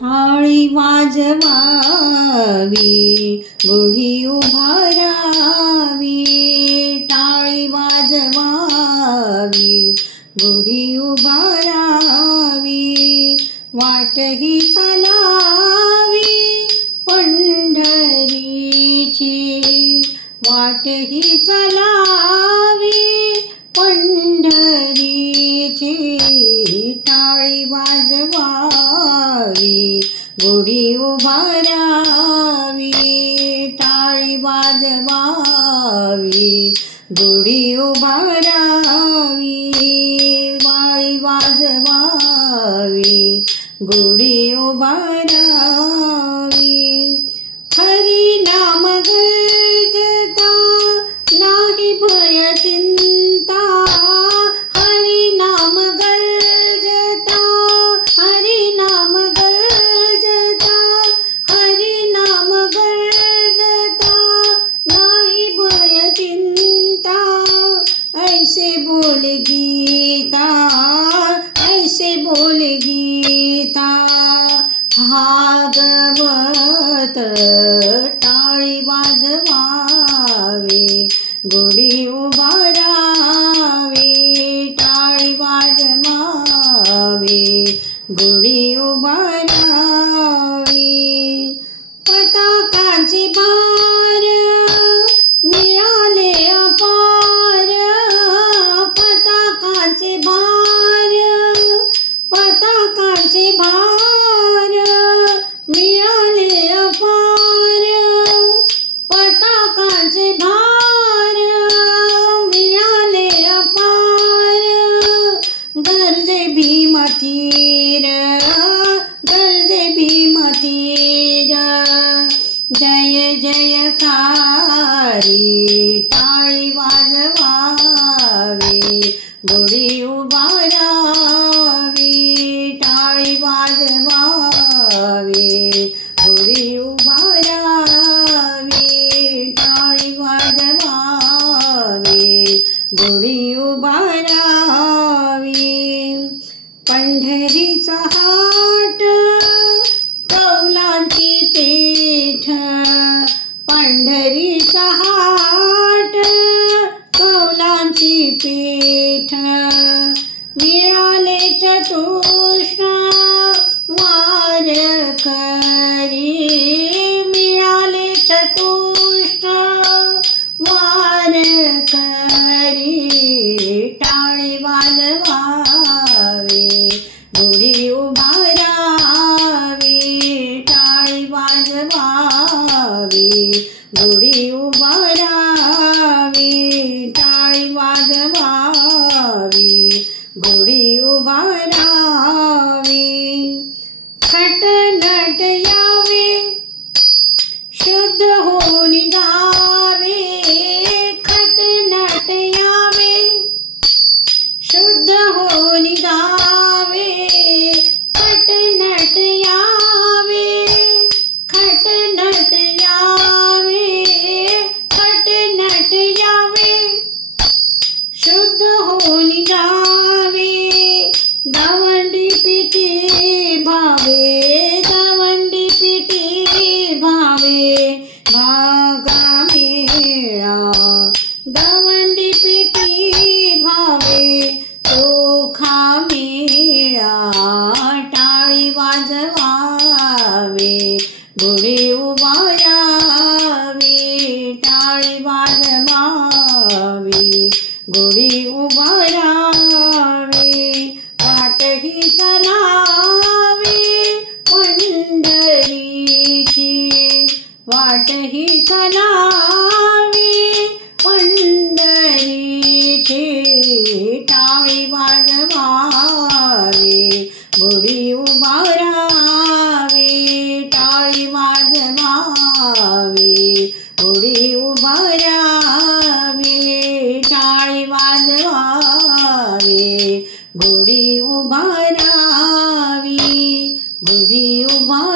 टाळी वाजवावी, गुढी उभारावी. टाळी वाजवावी, गुढी उभारावी. वाटही चालावी पंढरीची, वाटही चालावी पंढरीची. टाळी वाजवावी, गुढी उभारावी. टाळी वाजवावी, गुढी उभारावी. टाळी वाजवावी, गुढी उभारावी. हरी नाम गर्जता नाही भय चिंता. हरी नाम गर्जता, हरी नाम गर्जता, हरी नाम गर्जता नाही भय चिंता. ऐसे बोल गीता, ऐसे बोल गीता भागवत. टाळी वाजवावी, गुढी उभारावी. टाळी वाजवावी, गुढी उभारावी. पताकांचे भार मिळाले अपार. पताकांचे भार, पताकांचे भार मिळाले अपार. पताकांचे भार मिळाले अपार. गरजे भीमतीर, गरजे भीमतीर. जय जयकारी. टाळी वाजवावी, गुढी उभारावी. टाळी वाजवावी, गुढी उभारावी. टाळी वाजवावी, गुढी उभारावी. पंढरीचा हाट कौलांची पेठ. पंढरीचा हाट कौलांची पेठ. मिळाले चतुष्ण वारकरी. मिळाले चतुष्ण वारकरी. टाळी वाजवावी, गुढी उभारावी. टाळी वाजवावी, गुढी उभारावी. टाळी वाजवावी, गुढी उभारावी. खटनट यावे, शुद्ध होऊन जावे. खटनट यावे, शुद्ध होऊन जावे. खटनट यावे, खटनट यावे. खटनट यावे, शुद्ध होऊन जावे. दवंडी पिटी भावे, दवंडी पिटी भावे. भागा मेळा, दवंडी पिटी भावे. चोखा मेळा. टाळी वाजवावी, गुढी उभारावी. टाळी वाजवावी, गुढी उभारावी. वाटही चालावी पंढरीची, वाटही चालावी पंढरीची. टाळी वाजवावी, गुढी उभारावी. टाळी वाजवावी, गुढी उभारावी. टाळी वाजवावी, गुढी उभारावी. गुढी उभारावी.